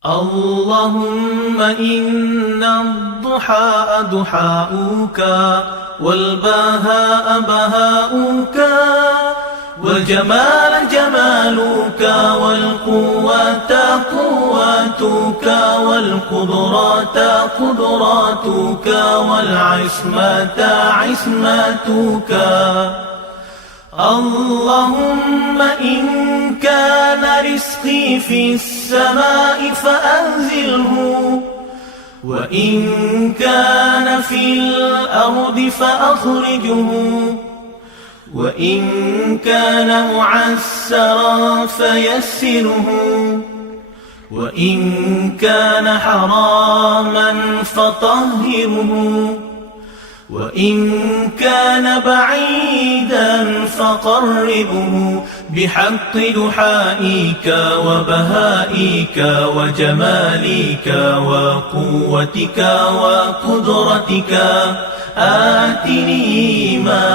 اللهم إن الضحى ضحاؤك والبهاء بهاؤك والجمال جمالك والقوة قوتك والقدرات قدراتك والعصمة عصمتك. اللهم إن كان رزقي في السماء فأنزله، وإن كان في الأرض فأخرجه، وإن كان معسرا فيسره، وإن كان حراما فطهره، وإن كان بعيدا فقربه بحق دحائك وبهائك وجمالك وقوتك وقدرتك. آتني ما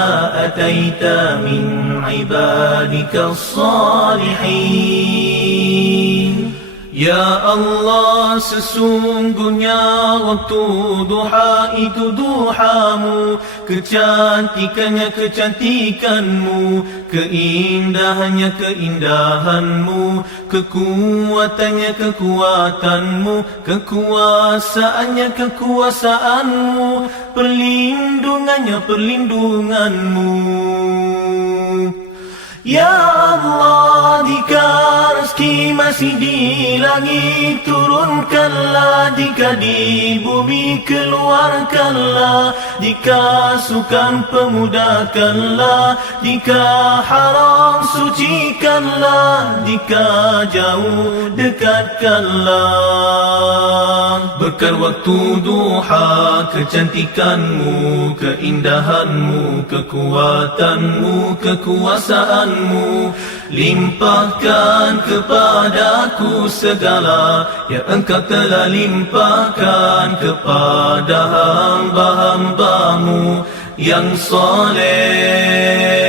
أتيت من عبادك الصالحين. Ya Allah, sesungguhnya waktu duha itu duhamu, kecantikannya kecantikanmu, keindahannya keindahanmu, kekuatannya kekuatanmu, kekuasaannya kekuasaanmu, perlindungannya perlindunganmu. Ya Allah, jika rezeki masih di langit turunkanlah, jika di bumi keluarkanlah, jika sukar pemudahkanlah, jika haram sucikanlah, jika jauh dekatkanlah. Berkat waktu duha, kecantikanmu, keindahanmu, kekuatanmu, kekuasaanmu, limpahkan kepadaku segala yang Engkau telah limpahkan kepada hamba-hambamu yang soleh.